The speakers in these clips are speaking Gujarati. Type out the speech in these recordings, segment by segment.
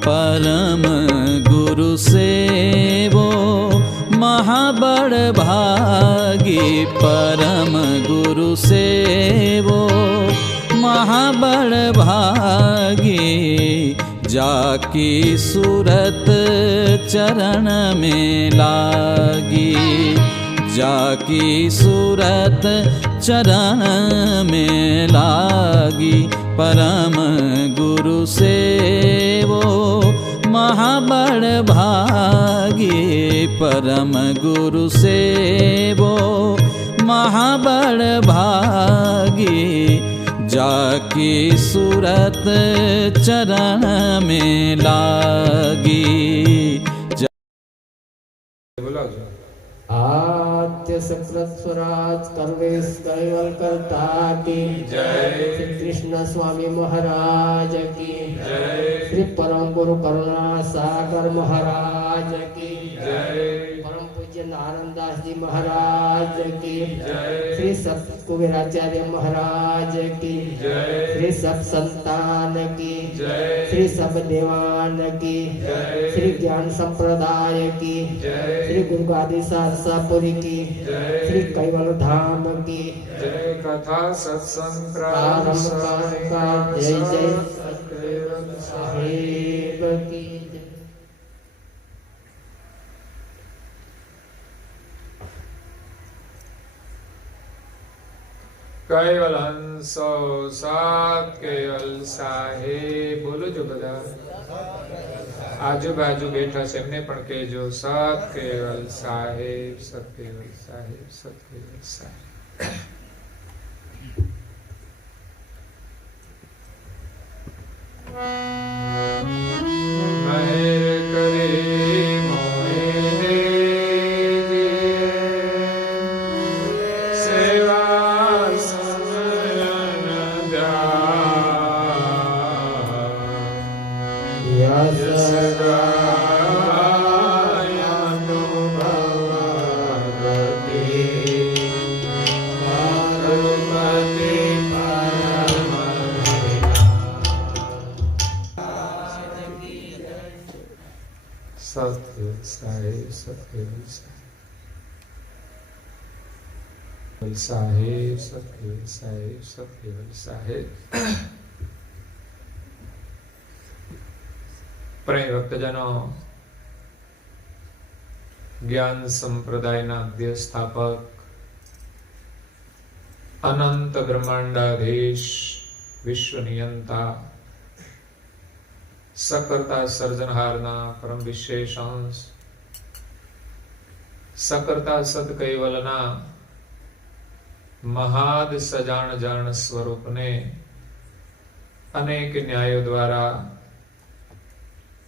परम गुरु सेवो महाबड़ भागी। परम गुरु सेवो महाबड़ भागी। जाकी सूरत चरण में लागी। जाकी सूरत चरण में लागी। परम गुरु सेवो महाबड़ भागी। परम गुरु सेवो महाबड़ भागी। जाकी सूरत चरण में लागी। आद्य सकृत स्वराज सर्वेश कैवल करता की जय। श्री कृष्ण स्वामी महाराज की जय। श्री परम गुरु करुणा सागर महाराज की जय। परम पूज्य नारायण दास जी महाराज की जय। श्री सत कुबेराचार्य महाराज की जय। श्री सब संतान की जय। श्री सब देवान की जय। श्री ज्ञान संप्रदाय की जय। श्री गुरु गादी सारसापुरी की जय। श्री कैवल धाम की जय। कथा सत्संग प्रारंभ का जय जय सतगुरु साहेब की जय। कैवल हंसो सात केवल साहेब। बोलो जो બધા આજુબાજુ બેઠા છે એમને પણ કહેજો સત કેવલ સાહેબ, સત કેવલ સાહેબ, સત કેવલ સાહેબ. મહેર કરે મોહે સેવા સમરણ યસ સત્ય સાહેબ, સત્ય સાહેબ, સત્ય સાહેબ, સત્ય સાહેબ. પ્રેમ ભક્તજનો, જ્ઞાન સંપ્રદાયના અધ્ય સ્થાપક, અનંત બ્રહ્માંડાધીશ, વિશ્વ નિયંતા, સકર્તા સર્જનહારના પરમ વિશેષ અંશ, સકર્તા સદકૈવલના મહાદ સજાણ જાણ સ્વરૂપને અનેક ન્યાયો દ્વારા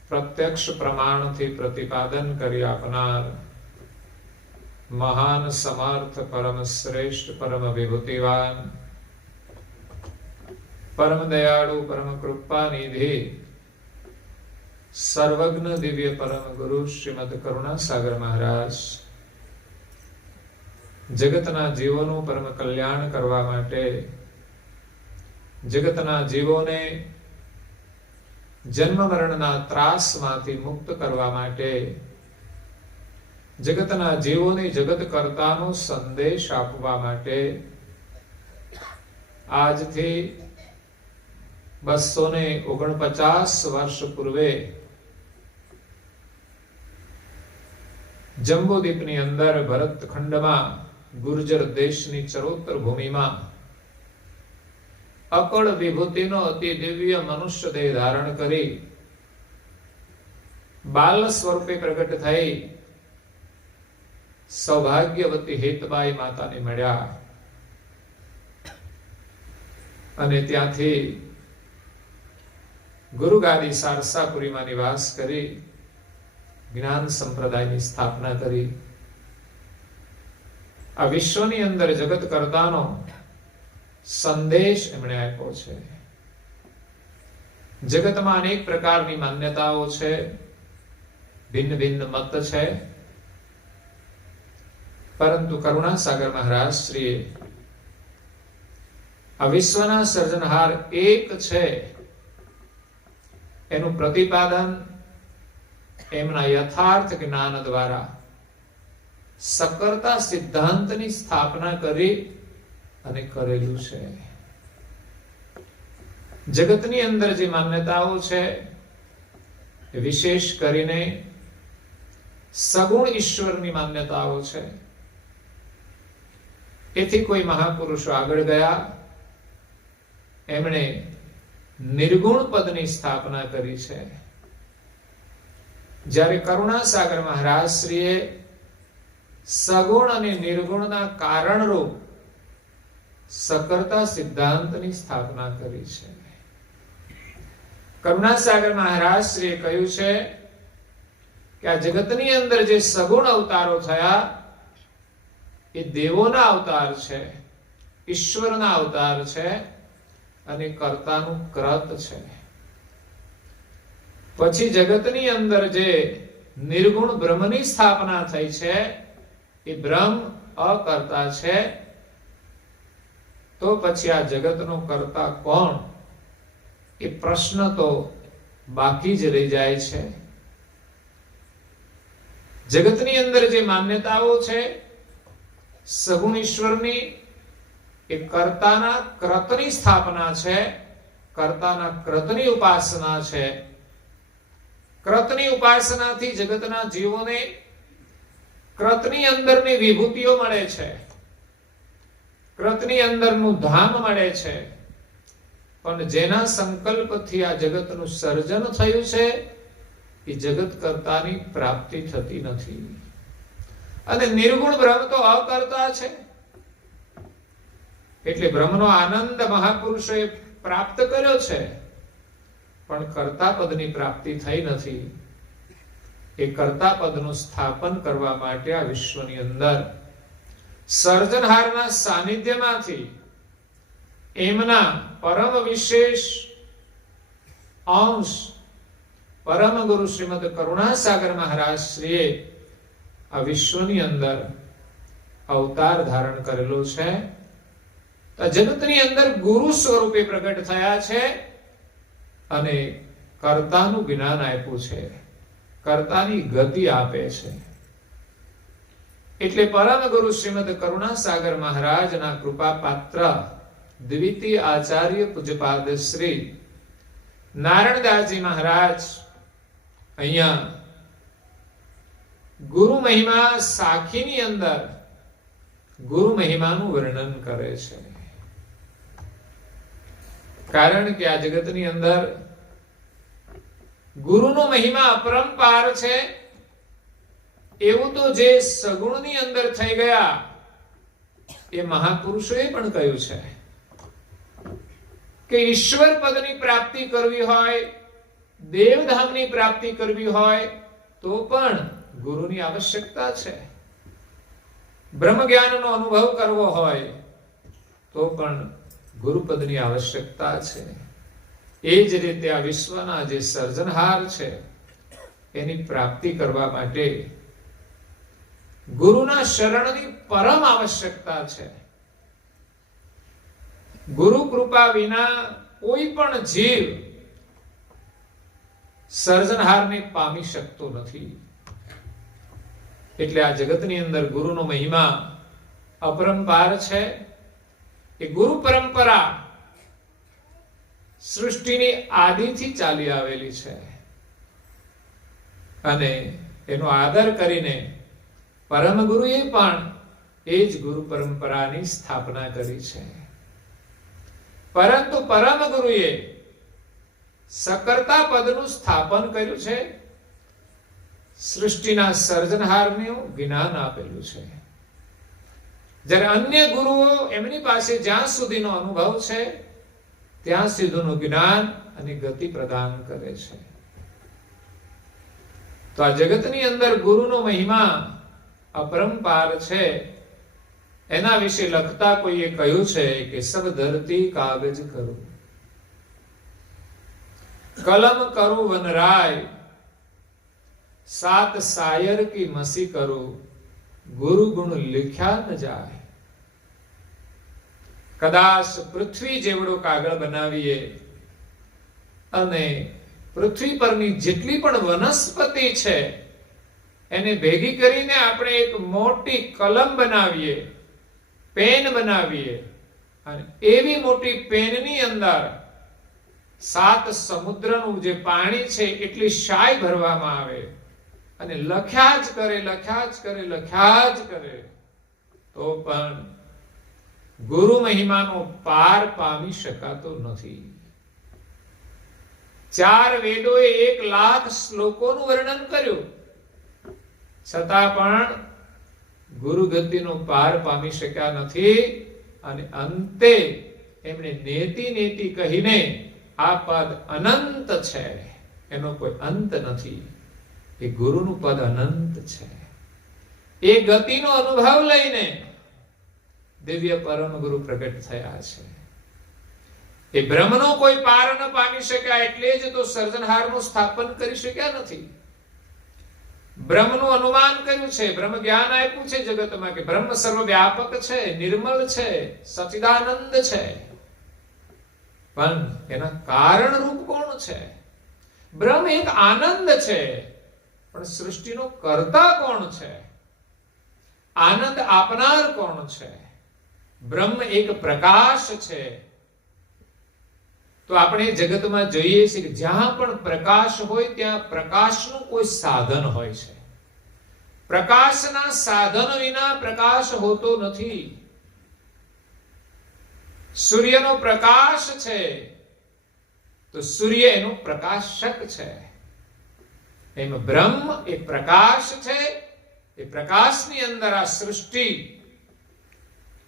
પ્રત્યક્ષ પ્રમાણથી પ્રતિપાદન કરી આપનાર મહાન સમર્થ પરમ શ્રેષ્ઠ પરમ વિભૂતિવાન પરમ દયાળુ પરમ કૃપાનિધિ સર્વજ્ઞ દિવ્ય પરમ ગુરુ શ્રીમદ કરુણા સાગર મહારાજ જગતના જીવોનું પરમ કલ્યાણ કરવા માટે, જગતના જીવોને જન્મ મરણના ત્રાસમાંથી મુક્ત કરવા માટે, જગતના જીવોને જગત કર્તાનો સંદેશ આપવા માટે આજથી 249 વર્ષ પૂર્વે જંબુદ્વીપની અંદર ભરતખંડમાં ગુર્જર દેશની ચરોતર ભૂમિમાં અકળ વિભૂતિનો અતિ દિવ્ય મનુષ્ય દેહ ધારણ કરી બાલ સ્વરૂપે પ્રગટ થઈ સૌભાગ્યવતી હેતબાઈ માતાને મળ્યા અને ત્યાંથી ગુરુગાદી સારસાપુરીમાં નિવાસ કરી જ્ઞાન સંપ્રદાયની સ્થાપના કરી. આ વિશ્વની અંદર જગત કર્તાનો સંદેશ એમણે આપ્યો છે. જગતમાં અનેક પ્રકારની માન્યતાઓ છે, ભિન્ન ભિન્ન મત છે, પરંતુ કરુણા સાગર મહારાજ શ્રીએ આ વિશ્વના સર્જનહાર એક છે એનું પ્રતિપાદન એમના યથાર્થ જ્ઞાન દ્વારા સકર્તા સિદ્ધાંતની સ્થાપના કરી અને કરેલું છે. જગતની અંદર જે માન્યતાઓ છે વિશેષ કરીને સગુણ ઈશ્વરની માન્યતાઓ છે. એથી કોઈ મહાપુરુષો આગળ ગયા, એમણે નિર્ગુણ પદની સ્થાપના કરી છે. જ્યારે કરુણાસાગર મહારાજ શ્રીએ સગુણ અને નિર્ગુણના કારણરૂપ સકર્તા સિદ્ધાંતની સ્થાપના કરી છે. કરુણાસાગર મહારાજ શ્રીએ કહ્યું છે કે આ જગતની અંદર જે સગુણ અવતારો થયા એ દેવોના અવતાર છે, ઈશ્વરના અવતાર છે અને કર્તાનું ક્રત છે. પછી જગતની અંદર જે નિર્ગુણ બ્રહ્મની સ્થાપના થઈ છે એ બ્રહ્મ અકર્તા છે. તો પછી આ જગતનો કર્તા કોણ એ પ્રશ્ન તો બાકી જ રહી જાય છે. જગતની અંદર જે માન્યતાઓ છે સગુણ ઈશ્વરની, એ કર્તાના ક્રતની સ્થાપના છે, કર્તાના ક્રતની ઉપાસના છે. ક્રતની ઉપાસનાથી જગતના જીવોને ક્રતની અંદરની વિભૂતિઓ મળે છે, ક્રતની અંદરનું ધામ મળે છે. પણ જેના સંકલ્પથી આ જગતનું સર્જન થયું છે એ જગત કર્તાની પ્રાપ્તિ થતી નથી. અને નિર્ગુણ બ્રહ્મ તો અકર્તા છે. એટલે બ્રહ્મનો આનંદ મહાપુરુષોએ પ્રાપ્ત કર્યો છે, પણ કર્તા પદની પ્રાપ્તિ થઈ નથી. એ કર્તા પદનું સ્થાપન કરવા માટે આ વિશ્વની અંદર સર્જનહારના સાનિધ્યમાંથી એમના પરમ વિશેષ અંશ પરમ ગુરુ શ્રીમદ કરુણાસાગર મહારાજ શ્રીએ આ વિશ્વની અંદર અવતાર ધારણ કરેલો છે. જગતની અંદર ગુરુ સ્વરૂપે પ્રગટ થયા છે અને કર્તાનું જ્ઞાન આપ્યું છે, કર્તાની ગતિ આપે છે. એટલે પરમ ગુરુ શ્રીમદ કરુણાસાગર મહારાજના કૃપા પાત્ર દ્વિતીય આચાર્ય પૂજ્યપાદ શ્રી નારાયણદાસજી મહારાજ અહીંયા ગુરુ મહિમા સાખીની અંદર ગુરુ મહિમાનું વર્ણન કરે છે. કારણ કે આ જગતની અંદર ગુરુનો મહિમા અપરંપાર છે. એવું તો જે સગુણની અંદર થઈ ગયા એ મહાપુરુષોએ પણ કહ્યું છે કે ઈશ્વર પદની પ્રાપ્તિ કરવી હોય, દેવધામની પ્રાપ્તિ કરવી હોય તો પણ ગુરુની આવશ્યકતા છે. બ્રહ્મ જ્ઞાનનો અનુભવ કરવો હોય તો પણ ગુરુપદની આવશ્યકતા છે. એ જ રીતે આ વિશ્વના જે સર્જનહાર છે એની પ્રાપ્તિ કરવા માટે ગુરુના શરણની પરમ આવશ્યકતા છે. ગુરુ કૃપા વિના કોઈ પણ જીવ સર્જનહારને પામી શકતો નથી. એટલે આ જગતની અંદર ગુરુનો મહિમા અપરંપાર છે. એ ગુરુ પરંપરા સૃષ્ટિની આદિથી ચાલી આવેલી છે અને એનો આદર કરીને પરમ ગુરુએ પણ એ જ ગુરુ પરંપરાની સ્થાપના કરી છે. પરંતુ પરમ ગુરુએ સકર્તા પદનું સ્થાપન કર્યું છે, સૃષ્ટિના સર્જનહારનું જ્ઞાન આપેલું છે. જ્યારે અન્ય ગુરુઓ એમની પાસે જ્યાં સુધીનો અનુભવ છે ત્યાં સુધીનું જ્ઞાન અને ગતિ પ્રદાન કરે છે. તો આ જગતની અંદર ગુરુનો મહિમા અપરંપાર છે. એના વિશે લખતા કોઈએ કહ્યું છે કે સબ ધરતી કાગજ કરું, કલમ કરું વનરાય, સાત સાયર કી મસી કરું, ગુરુ ગુણ लिख्या ન જાય. કદાચ પૃથ્વી જેવડો કાગળ બનાવીએ અને પૃથ્વી પરની જેટલી પણ વનસ્પતિ છે એને ભેગી કરીને આપણે એક મોટી કલમ બનાવીએ, પેન બનાવીએ, અને એવી મોટી પેનની અંદર 7 સમુદ્રનું જે પાણી છે એટલી શાઈ ભરવામાં આવે અને લખ્યા જ કરે તો પણ ગુરુ મહિમાનો પાર પામી શકાતો નથી. 4 વેદોએ 1,00,000 શ્લોકોનું વર્ણન કર્યું, છતાં પણ ગુરુ ગતિનો પાર પામી શક્યા નથી. અને અંતે એમણે નેતિ કહીને આ પદ અનંત છે, એનો કોઈ અંત નથી. એ ગુરુનું પદ અનંત છે. એ ગતિનો અનુભવ લઈને દિવ્ય પરમ ગુરુ પ્રગટ થયા છે. એ બ્રહ્મનો કોઈ પાર ન પામી શક્યા એટલે જ તો સર્જનહારનું સ્થાપન કરી શક્યા નથી. બ્રહ્મનું અનુમાન કર્યું છે, બ્રહ્મ જ્ઞાન આપ્યું છે જગતમાં કે બ્રહ્મ સર્વવ્યાપક છે, નિર્મલ છે, સચિદાનંદ છે. પણ એના કારણ રૂપ કોણ છે? બ્રહ્મ એક આનંદ છે, પણ સૃષ્ટિનો કર્તા કોણ છે? આનંદ આપનાર કોણ છે? બ્રહ્મ એક પ્રકાશ છે. તો આપણે જગતમાં જોઈએ છીએ કે જ્યાં પણ પ્રકાશ હોય ત્યાં પ્રકાશનું કોઈ સાધન હોય છે. પ્રકાશના સાધન વિના પ્રકાશ હોતો નથી. સૂર્યનો પ્રકાશ છે તો સૂર્ય એનો પ્રકાશક છે. એમ બ્રહ્મ એ પ્રકાશ છે. એ પ્રકાશની અંદર આ સૃષ્ટિ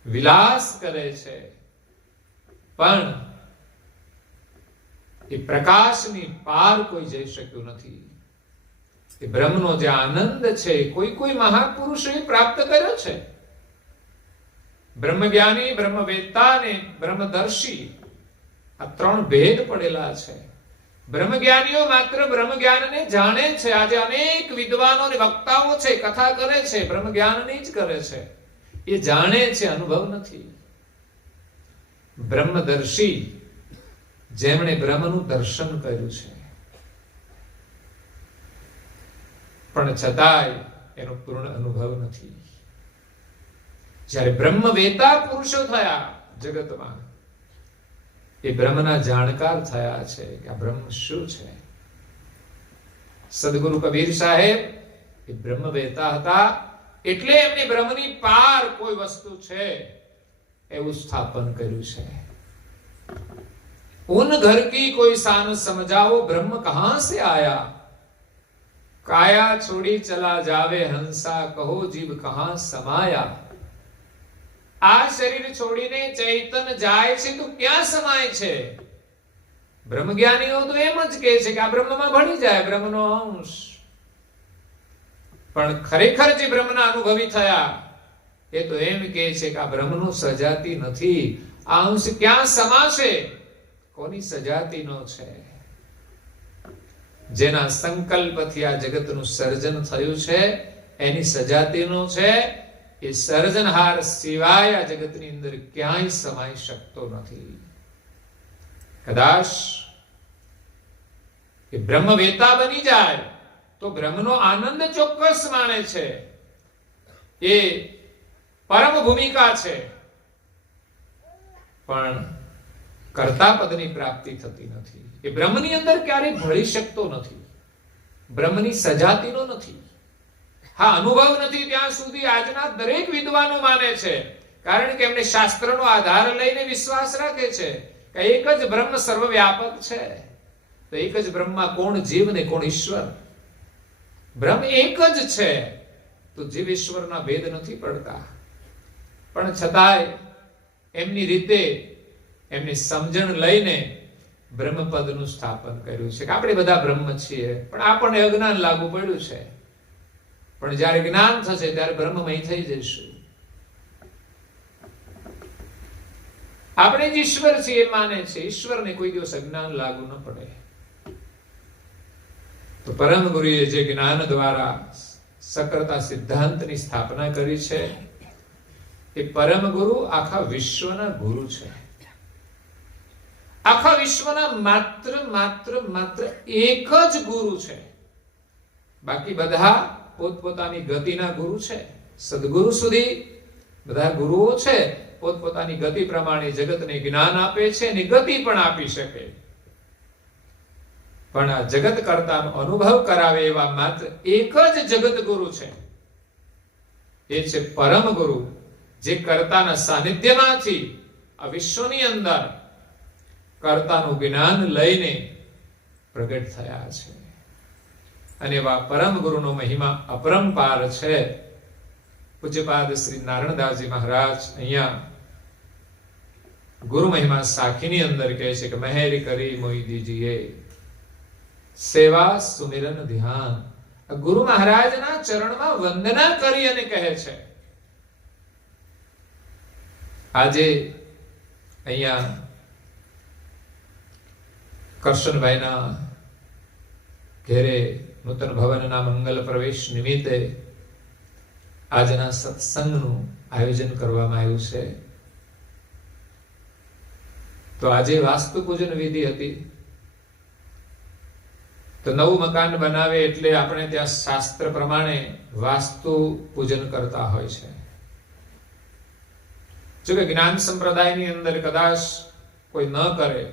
વિલાસ કરે છે. પણ એ પ્રકાશની પાર કોઈ જઈ શક્યું નથી. એ બ્રહ્મનો જે આનંદ છે કોઈ મહાપુરુષોએ પ્રાપ્ત કર્યો છે. બ્રહ્મજ્ઞાની, બ્રહ્મવેત્તા અને બ્રહ્મદર્શી આ 3 ભેદ પડેલા છે. બ્રહ્મજ્ઞાનીઓ માત્ર બ્રહ્મજ્ઞાનને જાણે છે. આજે અનેક વિદ્વાનો અને વક્તાઓ છે, કથા કરે છે, બ્રહ્મજ્ઞાનની જ કરે છે. એ જાણે છે, અનુભવ નથી. બ્રહ્મદર્શી જેમણે બ્રહ્મનું દર્શન કર્યું છે, પણ છતાંય એનો પૂર્ણ અનુભવ નથી. જ્યારે બ્રહ્મવેતા પુરુષો થયા જગતમાં, એ બ્રહ્મના જાણકાર થયા છે કે આ બ્રહ્મ શું છે. સદગુરુ કબીર સાહેબ એ બ્રહ્મવેતા હતા, એટલે એમને બ્રહ્મની પાર કોઈ વસ્તુ છે એવું સ્થાપન કર્યું છે. उन घर की कोई शान समझाओ, ब्रह्म कहां से आया, काया छोड़ी चला जावे हंसा, कहो जीव कहां समाया. આ શરીર છોડીને ચૈતન જાય છે તો ક્યાં સમાય છે? બ્રહ્મજ્ઞાનીઓ તો એમ જ કહે છે કે આ બ્રહ્મમાં ભળી જાય, બ્રહ્મનો અંશ. પણ ખરેખર જે બ્રહ્મના અનુભવી થયા એ તો એમ કહે છે કે આ બ્રહ્મનું સજાતી નથી. આ અંશ ક્યાં સમાશે? કોની સજાતીનો છે? જેના સંકલ્પથી આ જગતનું સર્જન થયું છે એની સજાતીનો છે. એ સર્જનહાર સિવાય આ જગતની અંદર ક્યાંય સમાઈ શકતો નથી. કદાચ એ બ્રહ્મવેતા બની જાય તો બ્રહ્મનો આનંદ ચોક્કસ માણે છે. એ પરમ ભૂમિકા છે, પણ કર્તા પદની પ્રાપ્તિ થતી નથી. એ બ્રહ્મની અંદર ક્યારેય ભળી શકતો નથી. બ્રહ્મની સજાતીનો નથી. હા, અનુભવ નથી ત્યાં સુધી આજના દરેક વિદ્વાનો માને છે, કારણ કે એમને શાસ્ત્રનો આધાર લઈને વિશ્વાસ રાખે છે કે એક જ બ્રહ્મ સર્વવ્યાપક છે. તો એક જ બ્રહ્મમાં કોણ જીવ ને કોણ ઈશ્વર? બ્રહ્મ એક જ છે, તો જીવ ઈશ્વરના ભેદ નથી પડતા. પણ છતાંય એમની રીતે એમની સમજણ લઈને બ્રહ્મપદનું સ્થાપન કર્યું છે કે આપણે બધા બ્રહ્મ છીએ, પણ આપણને અજ્ઞાન લાગુ પડ્યું છે. પણ જ્યારે જ્ઞાન થશે ત્યારે બ્રહ્મમય થઈ જઈશું. આપણે જ ઈશ્વર છીએ માને છે, ઈશ્વરને કોઈ દિવસ અજ્ઞાન લાગુ ન પડે. તો પરમ ગુરુએ જે જ્ઞાન દ્વારા સક્રતા સિદ્ધાંતની સ્થાપના કરી છે, એ પરમ ગુરુ આખા વિશ્વના ગુરુ છે. આખા વિશ્વના માત્ર એક જ ગુરુ છે. બાકી બધા પોતપોતાની ગતિના ગુરુ છે. સદગુરુ સુધી બધા ગુરુઓ છે, પોતપોતાની ગતિ પ્રમાણે જગતને જ્ઞાન આપે છે અને ગતિ પણ આપી શકે. પણ આ જગત કર્તાનો અનુભવ કરાવે એવા માત્ર એક જ જગત ગુરુ છે. એ છે પરમ ગુરુ, જે કર્તાના સાનિધ્યમાંથી આ વિશ્વની અંદર કર્તાનું જ્ઞાન લઈને પ્રગટ થયા છે. અને એવા પરમ ગુરુનો મહિમા અપરંપાર છે. પૂજ્યપાદ શ્રી નારાયણદાસજી મહારાજ અહીંયા ગુરુ મહિમા સાખીની અંદર કહે છે કે મહેર કરી મોઈ દીજીએ સેવા સુમિરન ધ્યાન. ગુરુ મહારાજના ચરણમાં વંદના કરી અને કહે છે. આજે અહીંયા કરશનભાઈના ઘેરે નૂતન ભવનના મંગલ પ્રવેશ નિમિત્તે આજના સત્સંગનું આયોજન કરવામાં આવ્યું છે. તો આજે વાસ્તુ પૂજન વિધિ હતી. તો નવું મકાન બનાવે એટલે આપણે ત્યાં શાસ્ત્ર પ્રમાણે વાસ્તુ પૂજન કરતા હોય છે. જો કે જ્ઞાન સંપ્રદાયની અંદર કદાચ કોઈ ન કરે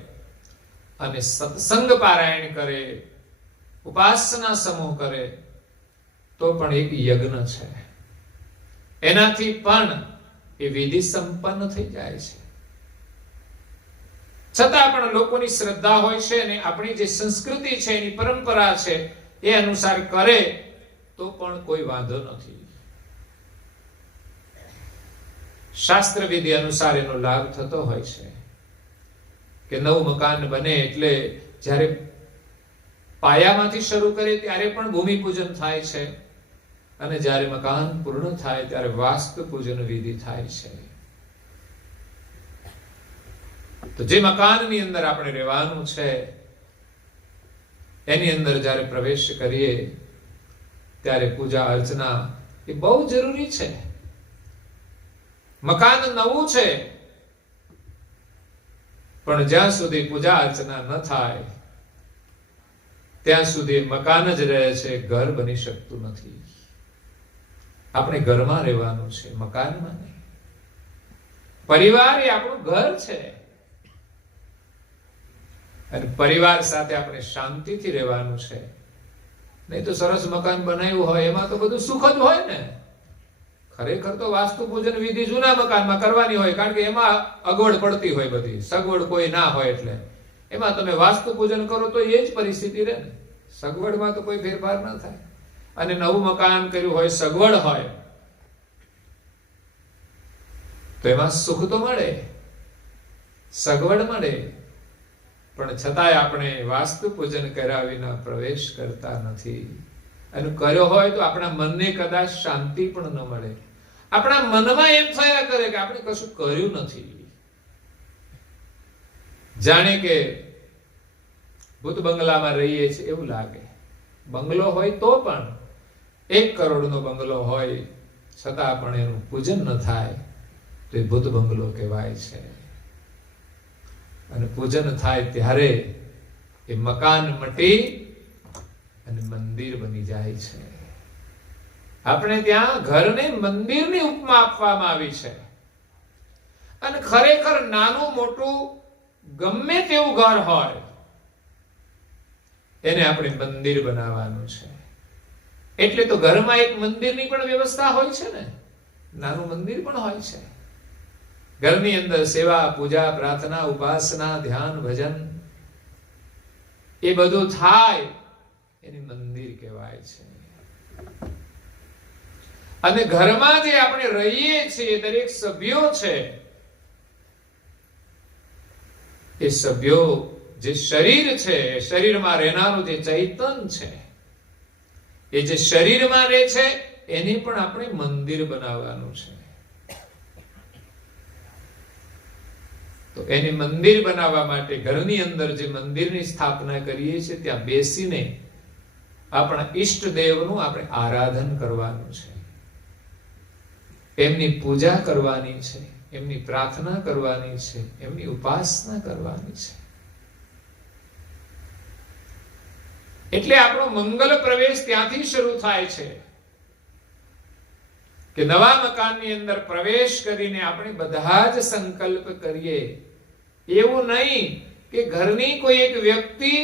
અને સત્સંગ પારાયણ કરે, ઉપાસના સમૂહ કરે તો પણ એક યજ્ઞ છે. એનાથી પણ એ વિધિ સંપન્ન થઈ જાય છે. છતાં પણ લોકોની શ્રદ્ધા હોય છે અને આપણી જે સંસ્કૃતિ છે, એની પરંપરા છે, એ અનુસાર કરે તો પણ કોઈ વાંધો નથી. શાસ્ત્ર વિધિ અનુસાર એનો લાભ થતો હોય છે કે નવું મકાન બને એટલે જ્યારે પાયામાંથી શરૂ કરે ત્યારે પણ ભૂમિ પૂજન થાય છે અને જ્યારે મકાન પૂર્ણ થાય ત્યારે વાસ્તુ પૂજન વિધિ થાય છે. તો જે મકાનની અંદર આપણે રહેવાનું છે એની અંદર જ્યારે પ્રવેશ કરીએ ત્યારે પૂજા અર્ચના એ બહુ જરૂરી છે. મકાન નવું છે પણ જ્યાં સુધી પૂજા અર્ચના ન થાય ત્યાં સુધી મકાન જ રહે છે, ઘર બની શકતું નથી. આપણે ઘરમાં રહેવાનું છે, મકાનમાં નહીં. પરિવાર એ આપણું ઘર છે અને પરિવાર સાથે આપણે શાંતિથી રહેવાનું છે. નહીં તો સરસ મકાન બનાવ્યું હોય એમાં તો બધું સુખ જ હોય ને. ખરેખર તો વાસ્તુ પૂજન વિધિ જૂના મકાનમાં કરવાની હોય, કારણ કે એમાં અગવડ પડતી હોય, બધી સગવડ કોઈ ના હોય. એટલે એમાં તમે વાસ્તુ પૂજન કરો તો એ જ પરિસ્થિતિ રહે ને. સગવડમાં તો કોઈ ફેરફાર ન થાય. અને નવું મકાન કર્યું હોય, સગવડ હોય તો એમાં સુખ તો મળે, સગવડ મળે. પણ છતાંય આપણે વાસ્તુ પૂજન કર્યા વિના પ્રવેશ કરતા નથી. અને કર્યો હોય તો આપણા મનને કદાચ શાંતિ પણ ન મળે. આપણા મનમાં એમ થયા કરે કે આપણે કશું કર્યું નથી. જાણે કે ભૂત બંગલામાં રહીએ છીએ એવું લાગે. બંગલો હોય તો પણ 1 કરોડનો બંગલો હોય છતાં પણ એનું પૂજન ન થાય તો એ ભૂત બંગલો કહેવાય છે. અને પૂજન થાય ત્યારે એ મકાન મટી અને મંદિર બની જાય છે. આપણે ત્યાં ઘરને મંદિરની ઉપમા આપવામાં આવી છે. અને ખરેખર નાનું મોટું ગમે તેવું ઘર હોય એને આપણે મંદિર બનાવવાનું છે. એટલે તો ઘરમાં એક મંદિરની પણ વ્યવસ્થા હોય છે ને, નાનું મંદિર પણ હોય છે. ઘરની અંદર સેવા, પૂજા, પ્રાર્થના, ઉપાસના, ધ્યાન, ભજન એ બધું થાય એની મંદિર કહેવાય છે. અને ઘરમાં જે આપણે રહીએ છીએ દરેક સભ્યો છે, એ સભ્યો જે શરીર છે, શરીરમાં રહેનારું જે ચૈતન છે, એ જે શરીરમાં રહે છે એને પણ આપણે મંદિર બનાવવાનું છે. તો એને મંદિર બનાવવા માટે ઘરની અંદર જે મંદિરની સ્થાપના કરીએ છીએ ત્યાં બેસીને આપણા ઈષ્ટદેવનું આપણે આરાધન કરવાનું છે, એમની પૂજા કરવાની છે, એમની પ્રાર્થના કરવાની છે, એમની ઉપાસના કરવાની છે. એટલે આપણો મંગલ પ્રવેશ ત્યાંથી શરૂ થાય છે કે નવા મકાનની અંદર પ્રવેશ કરીને આપણે બધા જ સંકલ્પ કરીએ. એવું નહીં કે ઘરની કોઈ એક વ્યક્તિ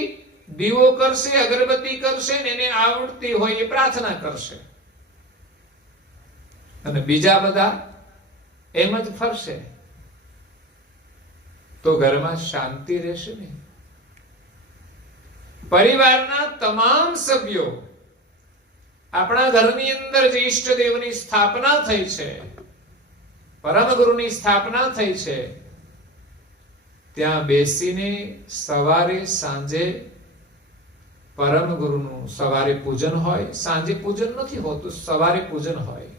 દીવો કરશે, અગરબત્તી કરશે ને એને આવડતી હોય એ પ્રાર્થના કરશે અને બીજા બધા એમ જ ફરશે, તો ઘરમાં શાંતિ રહેશે ને. પરિવારના તમામ સભ્યો, આપણા ઘરની અંદર જે ઈષ્ટદેવની સ્થાપના થઈ છે, પરમ ગુરુની સ્થાપના થઈ છે, ત્યાં બેસીને સવારે સાંજે પરમ ગુરુનું સવારે પૂજન હોય. સાંજે પૂજન નથી હોતું, સવારે પૂજન હોય.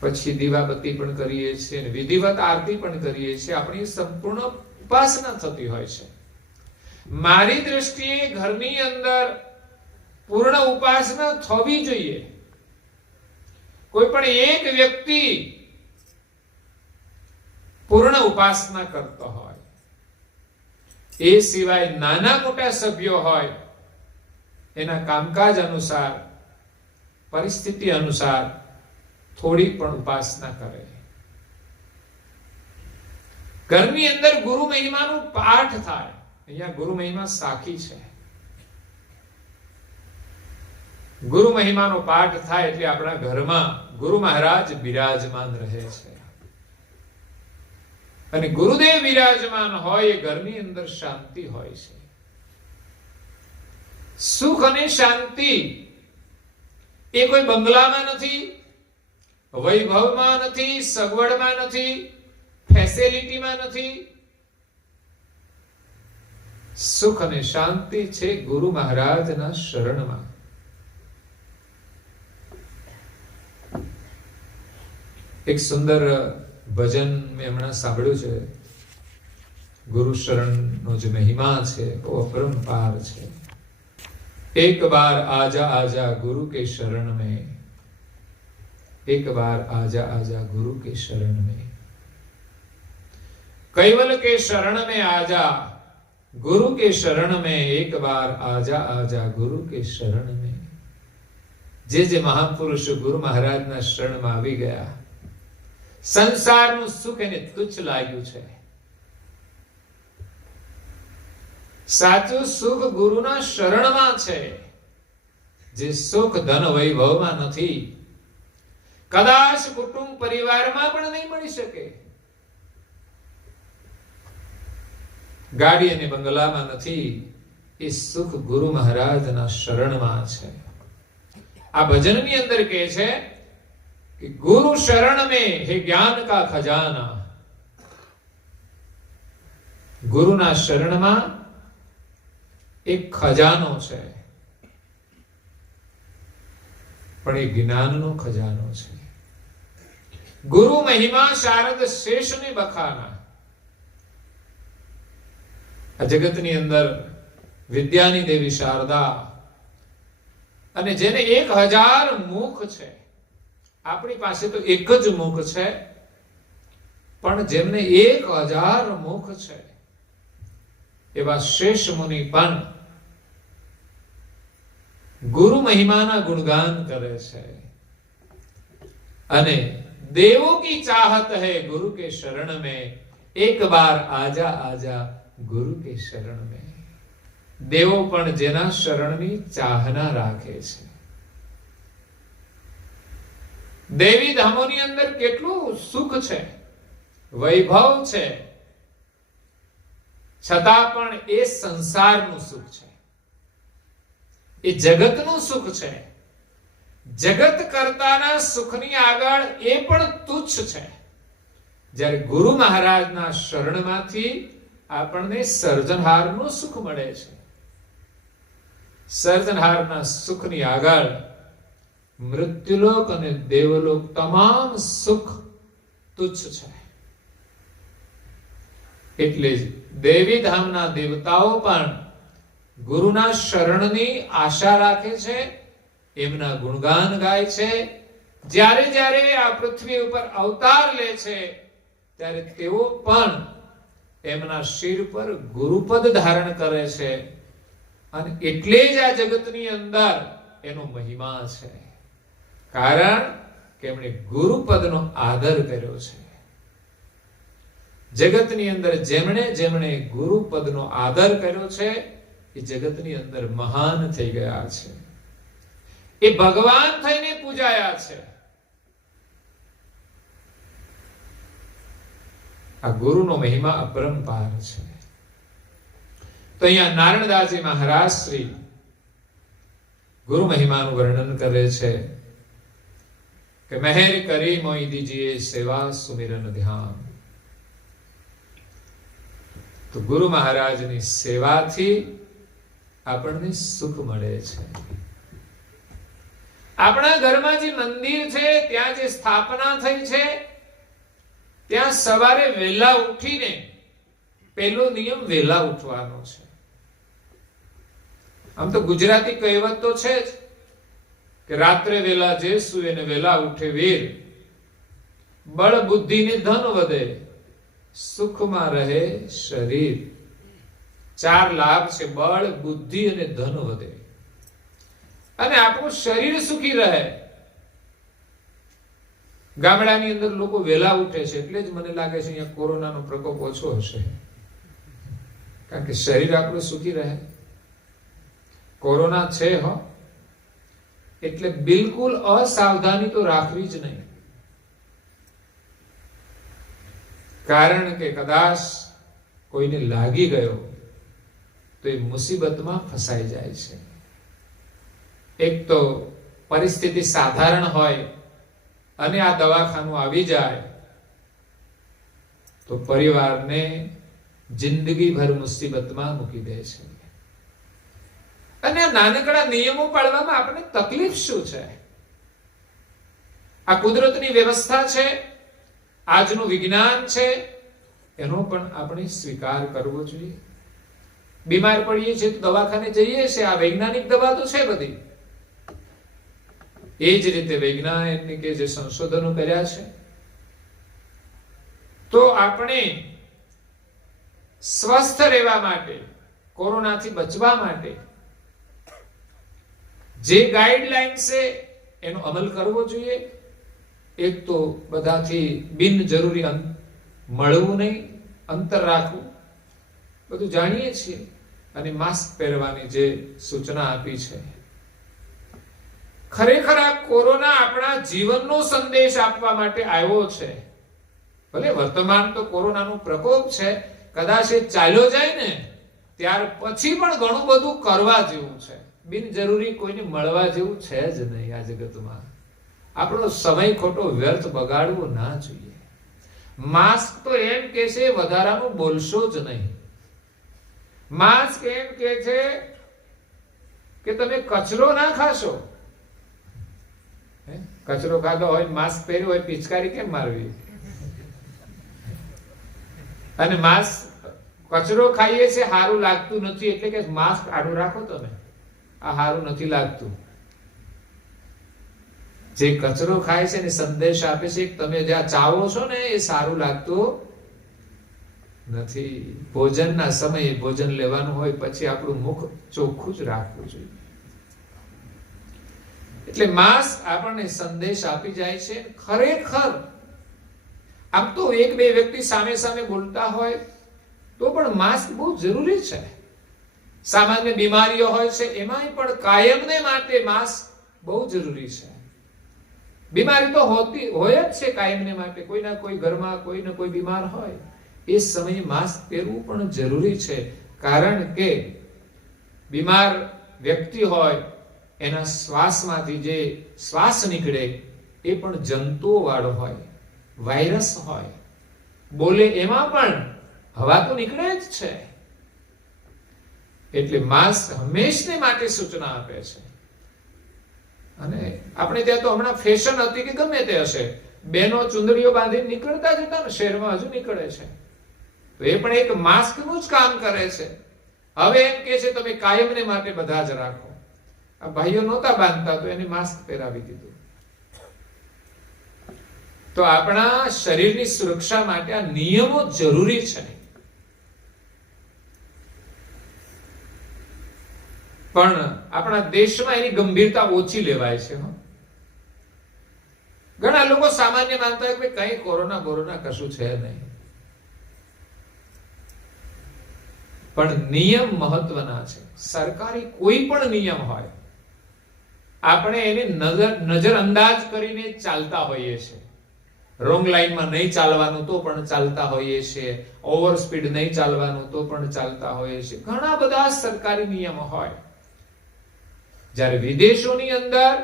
પછી દીવાબત્તી પણ કરીએ છીએ અને વિધિવત આરતી પણ કરીએ છીએ. આપણી સંપૂર્ણ ઉપાસના થતી હોય છે. મારી દ્રષ્ટિએ ઘરની અંદર પૂર્ણ ઉપાસના થવી જોઈએ. કોઈ પણ એક વ્યક્તિ પૂર્ણ ઉપાસના કરતો હોય, એ સિવાય નાના મોટા સભ્યો હોય, એના કામકાજ અનુસાર, પરિસ્થિતિ અનુસાર થોડી પણ ઉપાસના કરે. ઘરની અંદર ગુરુ મહિમાનું પાઠ થાય. અહીંયા ગુરુ મહિમા સાખી છે. ગુરુ મહિમાનો પાઠ થાય એટલે આપણા ઘરમાં ગુરુ મહારાજ બિરાજમાન રહે છે અને ગુરુદેવ બિરાજમાન હોય એ ઘરની અંદર શાંતિ હોય છે. સુખ અને શાંતિ એ કોઈ બંગલામાં નથી, વૈભવમાં નથી, સગવડમાં નથી, ફેસિલિટીમાં નથી. સુખ અને શાંતિ છે ગુરુ મહારાજના શરણમાં. એક સુંદર ભજન મેં હમણાં સાંભળ્યું છે. ગુરુ શરણનો જે મહિમા છે બહુ અપરંપાર છે. એક બાર આજા આજા ગુરુ કે શરણ में, एक बार आजा आजा गुरु के शरण में, कैवल के शरण में आजा गुरु के शरण में, एक बार आजा आजा गुरु के शरण में. જે મહાપુરુષ ગુરુ મહારાજના શરણમાં આવી ગયા, સંસારનું સુખ એને તુચ્છ લાગ્યું છે. સાચું સુખ ગુરુના શરણમાં છે. જે સુખ ધન વૈભવમાં નથી, કદાચ કુટુંબ પરિવારમાં પણ નહીં મળી શકે. ગાડી અને બંગલામાં નથી. એ સુખ ગુરુ મહારાજના શરણમાં છે. આ ભજનની અંદર કહે છે कि गुरु शरण में है ज्ञान का खजाना. ગુરુના શરણમાં એક ખજાનો છે, પણ એ જ્ઞાનનો ખજાનો છે. ગુરુ મહિમા શારદ શેષને બખાના. આ જગતની અંદર વિદ્યાની દેવી શારદા, અને જેને 1000 મુખ છે. આપણી પાસે તો એક જ મુખ છે, પણ જેમને 1000 મુખ છે એવા શેષ મુનિ પણ ગુરુ મહિમાના ગુણગાન કરે છે. અને દેવો કી ચાહત है गुरु के शरण में, एक बार आजा आजा गुरु के शरण में. દેવો પણ જેના શરણની ચાહના રાખે છે. દેવી ધામોની અંદર કેટલું સુખ છે, વૈભવ છે, છતાં પણ એ સંસારનું સુખ છે, એ જગતનું સુખ છે. જગત કરતાના સુખની આગળ એ પણ તુચ્છ છે. જ્યારે ગુરુ મહારાજના શરણમાંથી આપણને સર્જનહારનું સુખ મળે છે. સર્જનહારના સુખની આગળ મૃત્યુલોક અને દેવલોક તમામ સુખ તુચ્છ છે. એટલે જ દેવી ધામના દેવતાઓ પણ ગુરુના શરણની આશા રાખે છે, એમના ગુણગાન ગાય છે. જ્યારે જ્યારે આ પૃથ્વી ઉપર અવતાર લે છે ત્યારે તેઓ પણ એમના શિર પર ગુરુપદ ધારણ કરે છે અને એટલે જ આ જગતની અંદર એનો મહિમા છે, કારણ કે એમણે ગુરુપદનો આદર કર્યો છે. જગતની અંદર જેમણે જેમણે ગુરુપદનો આદર કર્યો છે એ જગતની અંદર મહાન થઈ ગયા છે, એ ભગવાન થઈને પૂજાયા છે. આ ગુરુનો મહિમા અપરંપાર છે. તો અહીંયા નારણદાસજી મહારાજ શ્રી ગુરુ મહિમાનું વર્ણન કરે છે કે મહેર કરી મોઈ દીજીએ સેવા સુમિરન ધ્યાન. તો ગુરુ મહારાજની સેવાથી આપણને સુખ મળે છે. આપણા ઘરમાં જે મંદિર છે, ત્યાં જે સ્થાપના થઈ છે, ત્યાં સવારે વહેલા ઉઠીને પહેલો નિયમ વહેલા ઉઠવાનો છે. આમ તો ગુજરાતી કહેવત તો છે જ કે રાત્રે વેલા જે સૂવે ને વેલા ઉઠે વીર, બળ બુદ્ધિ ને ધન વધે, સુખમાં રહે શરીર. 4 લાભ છે: બળ, બુદ્ધિ અને ધન વધે, અને આપણું શરીર સુખી રહે. ગામડાની અંદર લોકો વેલા ઉઠે છે એટલે જ મને લાગે છે અહીંયા કોરોનાનો પ્રકોપ ઓછો હશે, કારણ કે શરીર આપણું સુખી રહે. કોરોના છે હો, એટલે બિલકુલ અસાવધાની તો રાખવી જ નહીં, કારણ કે કદાચ કોઈને લાગી ગયો તો એ મુસીબતમાં ફસાઈ જાય છે. એક તો પરિસ્થિતિ સાધારણ હોય અને આ દવાખાનું આવી જાય તો પરિવારને જિંદગીભર મુસીબતમાં મૂકી દે છે. અને આ નાનકડા નિયમો પાળવામાં આપણને તકલીફ શું છે? આ કુદરતની વ્યવસ્થા છે, આજનું વિજ્ઞાન છે, એનો પણ આપણે સ્વીકાર કરવો જોઈએ. બીમાર પડીએ છીએ તો દવાખાને જઈએ છીએ, આ વૈજ્ઞાનિક દવા તો છે બધી. એ જ રીતે વૈજ્ઞાનિકે જે સંશોધનો કર્યા છે, તો આપણે સ્વસ્થ રહેવા માટે, કોરોનાથી બચવા માટે જે ગાઈડલાઈન છે એનો અમલ કરવો જોઈએ. એક તો બધાથી બિનજરૂરી મળવું નહીં, અંતર રાખવું, બધું જાણીએ છીએ. અને માસ્ક પહેરવાની જે સૂચના આપી છે, ખરેખર આ કોરોના આપણા જીવનનો સંદેશ આપવા માટે આવ્યો છે. ભલે વર્તમાન તો કોરોનાનો પ્રકોપ છે, કદાચ એ ચાલ્યો જાય ને ત્યાર પછી પણ ઘણું બધું કરવા જેવું છે. બિનજરૂરી કોઈને મળવા જેવું છે જ નહીં આ જગતમાં. આપણો સમય ખોટો વ્યર્થ બગાડવો ના જોઈએ. માસ્ક તો એમ કે છે વધારાનું બોલશો જ નહીં. માસ્ક એમ કે છે કે તમે કચરો ના ખાશો. કચરો ખાધો હોય, માસ્ક પહેર્યું હોય, પિચકારી કેમ મારવી? અને માસ્ક કચરો ખાઈએ છે સારું લાગતું નથી એટલે કે માસ્ક આડું રાખો તમે, આ સારું નથી લાગતું. જે કચરો ખાય છે ને સંદેશ આપે છે કે તમે જ્યાં ચાવો છો ને એ સારું લાગતું નથી. ભોજનના સમયે ભોજન લેવાનું હોય પછી આપણું મુખ ચોખ્ખું જ રાખવું જોઈએ. એટલે માસ્ક આપણને સંદેશ આપી જાય છે. ખરેખર આમ તો 1-2 વ્યક્તિ સામે સામે બોલતા હોય તો પણ માસ્ક બહુ જરૂરી છે. સામાન્ય બીમારીઓ હોય છે એમાંય પણ કાયમને માટે માસ્ક બહુ જરૂરી છે. બીમારી તો હોય જ છે કાયમને માટે. કોઈના કોઈ ઘરમાં કોઈને કોઈ બીમાર હોય એ સમયે માસ્ક પહેરવું પણ જરૂરી છે, કારણ કે બીમાર વ્યક્તિ હોય એના શ્વાસમાંથી જે શ્વાસ નીકળે એ પણ જંતુઓ વાળો હોય, વાયરસ હોય. બોલે એમાં પણ હવા તો નીકળે જ છે. એટલે માસ્ક હંમેશને માટે સૂચના આપે છે. અને આપણે ત્યાં તો હમણાં ફેશન હતી કે ગમે તે હશે, બેનો ચુંદડીઓ બાંધીને નીકળતા જ હતા ને, શહેરમાં હજુ નીકળે છે. તો એ પણ એક માસ્કનું જ કામ કરે છે. હવે એમ કે છે તમે કાયમને માટે બધા જ રાખો. આ ભાઈઓ નહોતા બાંધતા તો એને માસ્ક પહેરાવી દીધું. તો આપણા શરીરની સુરક્ષા માટે આ નિયમો જરૂરી છે. પણ આપણા દેશમાં એની ગંભીરતા ઓછી લેવાય છે. ઘણા લોકો સામાન્ય માનતા હોય કે કઈ કોરોના કશું છે નહીં, પણ નિયમ મહત્વના છે. સરકારી કોઈ પણ નિયમ હોય, આપણે એને નજરઅંદાજ કરીને ચાલતા હોઈએ છીએ. રોંગ લાઈનમાં નહીં ચાલવાનું તો પણ ચાલતા હોઈએ છીએ, ઓવર સ્પીડ નહીં ચાલવાનું તો પણ ચાલતા હોઈએ છીએ. ઘણા બધા સરકારી નિયમો હોય. જ્યારે વિદેશોની અંદર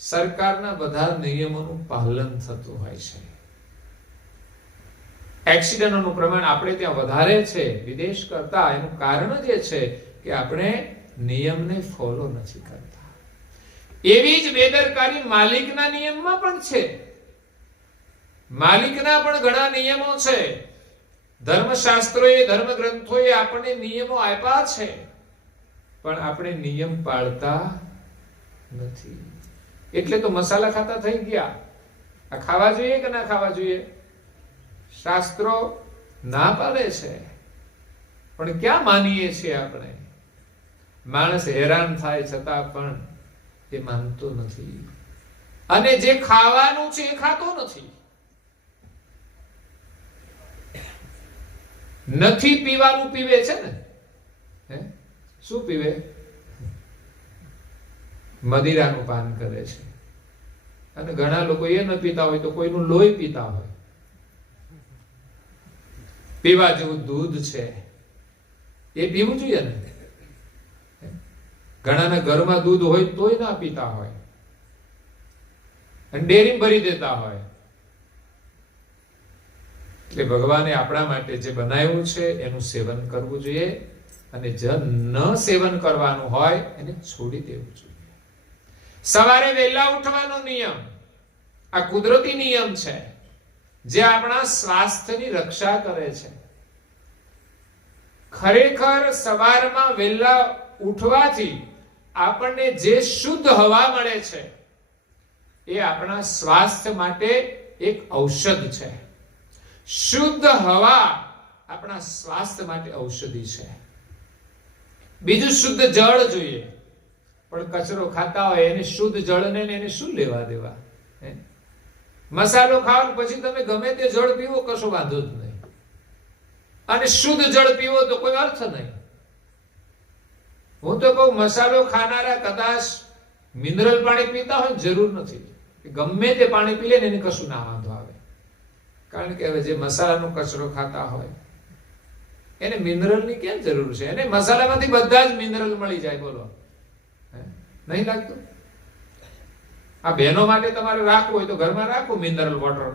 સરકારના બધા નિયમોનું પાલન થતું હોય છે. એક્સિડન્ટોનું પ્રમાણ આપણે ત્યાં વધારે છે વિદેશ કરતા. એનું કારણ જ એ છે કે આપણે નિયમને ફોલો નથી કરતા. એવી જ બેદરકારી માલિકના નિયમમાં પણ છે. માલિકના પણ ઘણા નિયમો છે. ધર્મશાસ્ત્રોએ, ધર્મગ્રંથોએ આપણને નિયમો આપ્યા છે, પણ આપણે નિયમ પાળતા નથી. એટલે તો મસાલા ખાતા થઈ ગયા. આ ખાવા જોઈએ કે ના ખાવા જોઈએ? શાસ્ત્રો ના પાડે છે, પણ ક્યાં માનીએ છીએ આપણે? માણસ હેરાન થાય છતાં પણ એ માનતો નથી, અને જે ખાવાનું છે એ ખાતો નથી. નથી પીવાનું પીવે છે ને. શું પીવે? મદિરાનું પાન કરે છે. અને ઘણા લોકો એ ન પીતા હોય તો કોઈનું લોહી પીતા હોય. પીવા જેવું દૂધ છે એ પીવું જોઈએ ને. ઘણાના ઘરમાં દૂધ હોય તોય ના પીતા હોય, અને ડેરી ભરી દેતા હોય. એટલે ભગવાને આપણા માટે જે બનાવ્યું છે એનું સેવન કરવું જોઈએ, અને જે ન સેવન કરવાનું હોય એને છોડી દેવું જોઈએ. સવારે વહેલા ઉઠવાનો નિયમ આ કુદરતી નિયમ છે, જે આપણા સ્વાસ્થ્યની રક્ષા કરે છે. ખરેખર સવારમાં વહેલા ઉઠવાથી આપણને જે શુદ્ધ હવા મળે છે એ આપણા સ્વાસ્થ્ય માટે એક ઔષધ છે. શુદ્ધ હવા આપણા સ્વાસ્થ્ય માટે ઔષધિ છે. બીજું શુદ્ધ જળ જોઈએ, પણ કચરો ખાતા હોય એને શુદ્ધ જળને એને શું લેવા દેવા? મસાલો ખાવ પછી તમે ગમે તે જળ પીવો કશો વાંધો જ નહીં, અને શુદ્ધ જળ પીવો તો કોઈ અર્થ નહીં. હું તો કહું, મસાલો ખાનારા કદાચ મિનરલ પાણી પીતા હોય જરૂર નથી. ગમે તે પાણી પી લે ને એને કશું ના વાંધો આવે, કારણ કે હવે જે મસાલાનો કચરો ખાતા હોય એને મિનરલની કેમ જરૂર છે? એને મસાલામાંથી બધા જ મિનરલ મળી જાય. બોલો, નહીં લાગતું? આ બહેનો માટે તમારે રાખવું હોય તો ઘરમાં રાખો મિનરલ વોટર.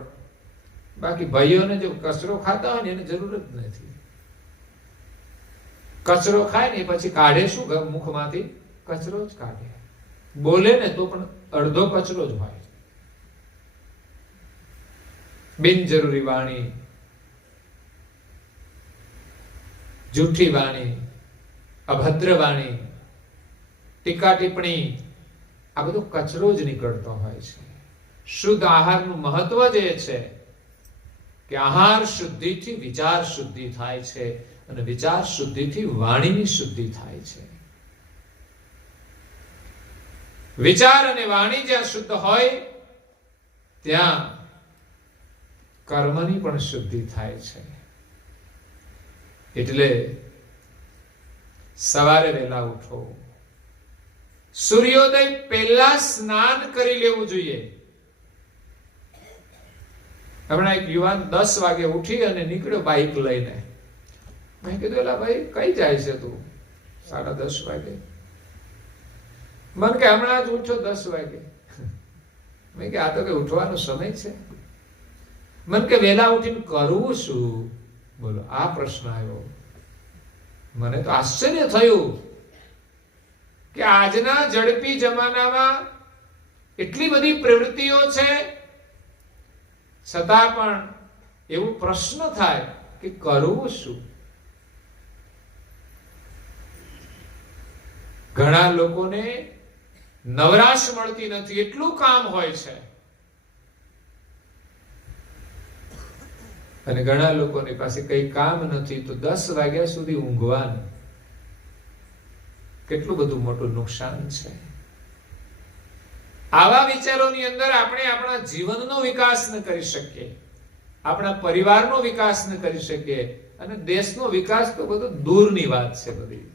બાકી ભાઈઓને જો કચરો ખાતા હોય ને એને જરૂર જ નથી. કચરો ખાય ને પછી કાઢે શું? મુખમાંથી કચરો જ કાઢે. બોલે ને તો પણ અડધો કચરો જ હોય. બિનજરૂરી વાણી, જૂઠી વાણી, અભદ્ર વાણી, ટીકા ટિપ્પણી, આ બધો કચરો જ નીકળતો હોય છે. શુદ્ધ આહારનું મહત્વ જ એ છે કે આહાર શુદ્ધિથી વિચાર શુદ્ધિ થાય છે, અને વિચાર શુદ્ધિથી વાણીની શુદ્ધિ થાય છે. વિચાર અને વાણી જ્યાં શુદ્ધ હોય ત્યાં કર્મની પણ શુદ્ધિ થાય છે. એટલે સવારે વહેલા ઉઠો, સૂર્યોદય પહેલા સ્નાન કરી લેવું જોઈએ. હમણાં એક યુવાન 10 વાગે ઉઠી અને નીકળ્યો બાઇક લઈને. મેં કીધું, એલા ભાઈ કઈ જાય છે તું 10:30 વાગે? મને કે હમણાં જ ઉઠ્યો 10 વાગે. મેં કે આ તો કઈ ઉઠવાનો સમય છે? મને કે વહેલા ઉઠીને કરવું શું? બોલો, આ પ્રશ્ન આવ્યો. મને તો આશ્ચર્ય થયું કે આજના ઝડપી જમાનામાં એટલી બધી પ્રવૃત્તિઓ છે, છતાં પણ એવું પ્રશ્ન થાય કે કરવું શું? ઘણા લોકોને નવરાશ મળતી નથી, એટલું કામ હોય છે. અને ઘણા લોકોની પાસે કઈ કામ નથી તો 10 વાગ્યા સુધી ઊંઘવાનું. કેટલું બધું મોટું નુકસાન છે. આવા વિચારોની અંદર આપણે આપણા જીવનનો વિકાસ ન કરી શકીએ, આપણા પરિવારનો વિકાસ ન કરી શકીએ, અને દેશનો વિકાસ તો બધું દૂરની વાત છે. બધી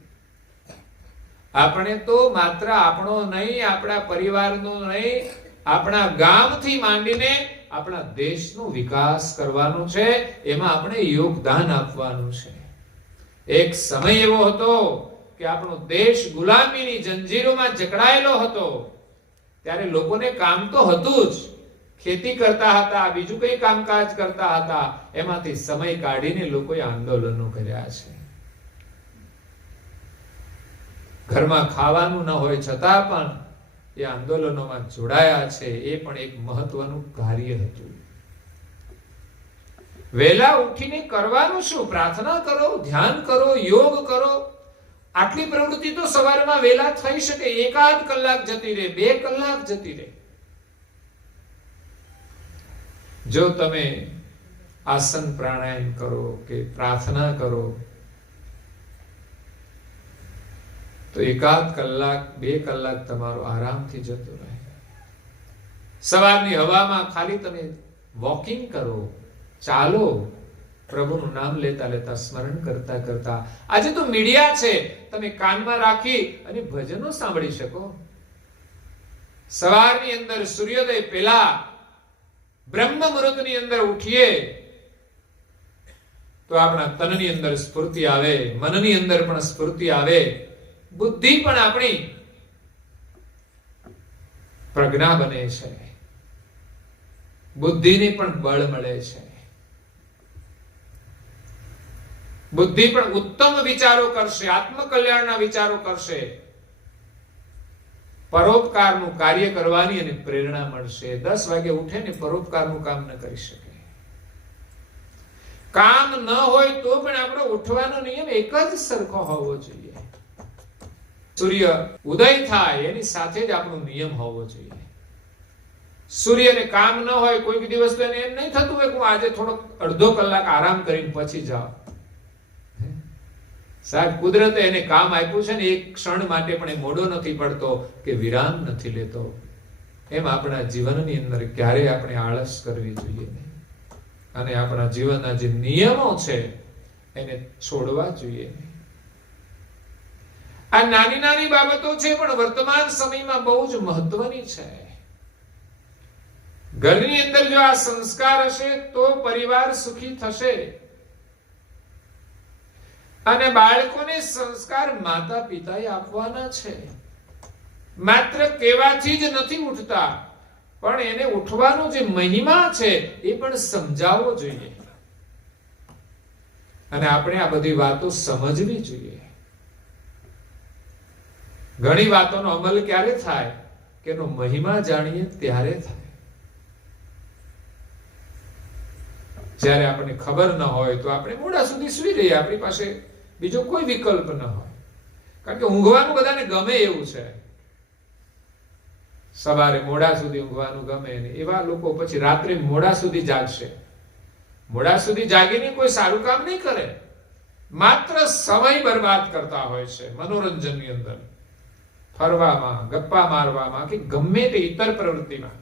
આપણે તો માત્ર આપણો નહીં, આપણા પરિવારનો નહીં, આપણા ગામથી માંડીને આપણા દેશનો વિકાસ કરવાનો છે. એમાં આપણે યોગદાન આપવાનું છે. એક સમય એવો હતો કે આપણો દેશ ગુલામીની જંજીરોમાં જકડાયેલો હતો. ત્યારે લોકોને કામ તો હતું જ, ખેતી કરતા હતા, બીજું કઈ કામકાજ કરતા હતા. એમાંથી સમય કાઢીને લોકોએ આંદોલનો કર્યા છે. ઘરમાં ખાવાનું ન હોય છતાં પણ એ આંદોલનોમાં જોડાયા છે. એ પણ એક મહત્વનું કાર્ય હતું. વહેલા ઉઠીને કરવાનું શું? પ્રાર્થના કરો, ધ્યાન કરો, યોગ કરો. આટલી પ્રવૃત્તિ તો સવારમાં વહેલા થઈ શકે. 1-8 કલાક જતી રહે, 2 કલાક જતી રહે. જો તમે આસન પ્રાણાયામ કરો કે પ્રાર્થના કરો તો 1-8 કલાક, 2 કલાક તમારો આરામથી જતો રહે. સવારની હવામાં ખાલી તમે વોકિંગ કરો, ચાલો, પ્રભુનું નામ લેતા લેતા, સ્મરણ કરતા કરતા. આજે તો મીડિયા છે, તમે કાનમાં રાખી અને ભજનો સાંભળી શકો. સવારની અંદર સૂર્યોદય પહેલા બ્રહ્મ મુહૂર્તની અંદર ઉઠીએ તો આપણા તનની અંદર સ્ફૂર્તિ આવે, મનની અંદર પણ સ્ફૂર્તિ આવે, બુદ્ધિ પણ આપણી પ્રજ્ઞા બને છે, બુદ્ધિને પણ બળ મળે છે. બુદ્ધિ પણ ઉત્તમ વિચારો કરશે, આત્મકલ્યાણના વિચારો કરશે, પરોપકારનું કાર્ય કરવાની અને પ્રેરણા મળશે. 10 વાગે ઉઠે ને પરોપકારનું કામ ન કરી શકે. કામ ન હોય તો પણ આપણો ઉઠવાનો નિયમ એક જ સરખો હોવો જોઈએ. સૂર્ય ઉદય થાય એની સાથે જ આપણો નિયમ હોવો જોઈએ. સૂર્યને કામ ન હોય, કોઈક દિવસ તો એને એમ નહીં થતું હોય કે હું આજે થોડો અડધો કલાક આરામ કરીને પછી જાઉં. સાહેબ, કુદરતે એને કામ આપ્યું છે ને, એક ક્ષણ માટે પણ એ મોડો નથી પડતો કે વિરામ નથી લેતો. એમ આપણા જીવનની અંદર ક્યારેય આપણે આળસ કરવી જોઈએ નહીં, અને આપણા જીવનના જે નિયમો છે એને છોડવા જોઈએ નહીં. આ નાની નાની બાબતો છે પણ વર્તમાન સમયમાં બહુ જ મહત્વની છે. ઘરની અંદર જો આ સંસ્કાર હશે તો પરિવાર સુખી થશે. અને બાળકોને સંસ્કાર માતા પિતાએ આપવાના છે. માત્ર કહેવાથી જ નથી ઉઠતા, પણ એને ઉઠવાનો જે મહિમા છે એ પણ સમજાવવો જોઈએ. અને આપણે આ બધી વાતો સમજવી જોઈએ. ઘણી વાતોનો અમલ ક્યારે થાય કે એનો મહિમા જાણીએ ત્યારે થાય. જ્યારે આપણને ખબર ન હોય તો આપણે મોડા સુધી સૂઈ રહીએ, આપણી પાસે બીજો કોઈ વિકલ્પ ન હોય. કારણ કે ઊંઘવાનું બધાને ગમે એવું છે, સવારે મોડા સુધી ઊંઘવાનું ગમે ને એવા લોકો પછી રાત્રે મોડા સુધી જાગશે. મોડા સુધી જાગીને કોઈ સારું કામ નહીં કરે, માત્ર સમય બરબાદ કરતા હોય છે મનોરંજનની અંદર, ફરવામાં, ગપ્પા મારવામાં કે ગમે તે ઇતર પ્રવૃત્તિમાં.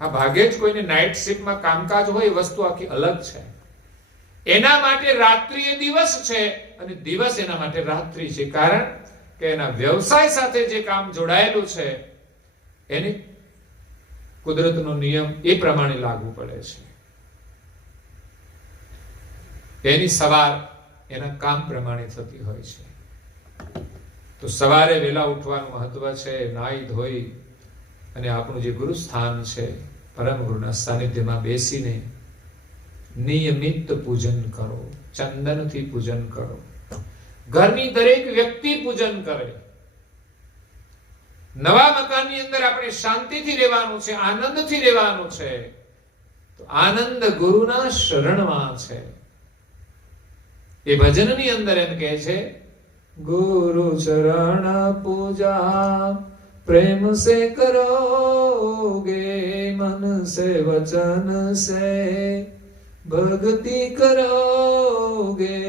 આ ભાગે જ કોઈને નાઇટ શિફ્ટમાં કામકાજ હોય, એ વસ્તુ આખી અલગ છે. એના માટે રાત્રિ એ દિવસ છે અને દિવસ એના માટે રાત્રિ છે. કારણ કે એના વ્યવસાય સાથે જે કામ જોડાયેલું છે એને કુદરતનો નિયમ એ પ્રમાણે લાગુ પડે છે. એની સવાર એના કામ પ્રમાણે થતી હોય છે. તો સવારે વહેલા ઉઠવાનું મહત્વ છે. નાહી ધોઈ અને આપણું જે ગુરુ સ્થાન છે, પરમ ગુરુના સાનિધ્યમાં બેસીને નિયમિત પૂજન કરો, ચંદનથી પૂજન કરો. ઘરની દરેક વ્યક્તિ પૂજન કરે. નવા મકાનની અંદર આપણે શાંતિથી રહેવાનું છે, આનંદથી રહેવાનું છે. તો આનંદ ગુરુના શરણમાં છે. એ ભજનની અંદર એમ કહે છે, ગુરુ ચરણ પૂજા प्रेम से करोगे, मन से वचन से भक्ति करोगे,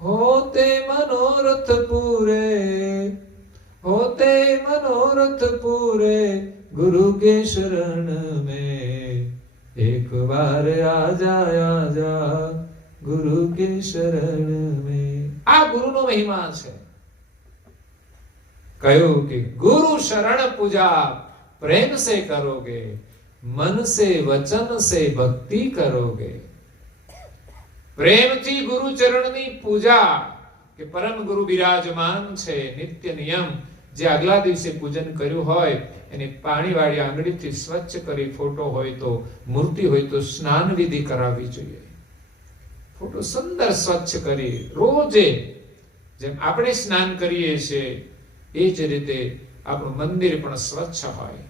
होते मनोरथ पूरे होते मनोरथ पूरे गुरु के शरण में, एक बार आजा गुरु के शरण में। આ ગુરુનો મહિમા છે. કહ્યું કે ગુરુ શરણ પૂજા પ્રેમ से करोगे, मन से वचन से भक्ति करोगे. પ્રેમથી ગુરુ ચરણની પૂજા, કે પરમ ગુરુ બિરાજમાન છે, નિત્ય નિયમ જે આગલા દિવસે પૂજન કર્યું હોય એને પાણીવાળી આંગળીથી સ્વચ્છ કરી, ફોટો હોય તો, મૂર્તિ હોય તો સ્નાન વિધિ કરાવવી જોઈએ. ફોટો સુંદર સ્વચ્છ કરી રોજે જેમ આપણે સ્નાન કરીએ છીએ એ જ રીતે આપણું મંદિર પણ સ્વચ્છ હોય.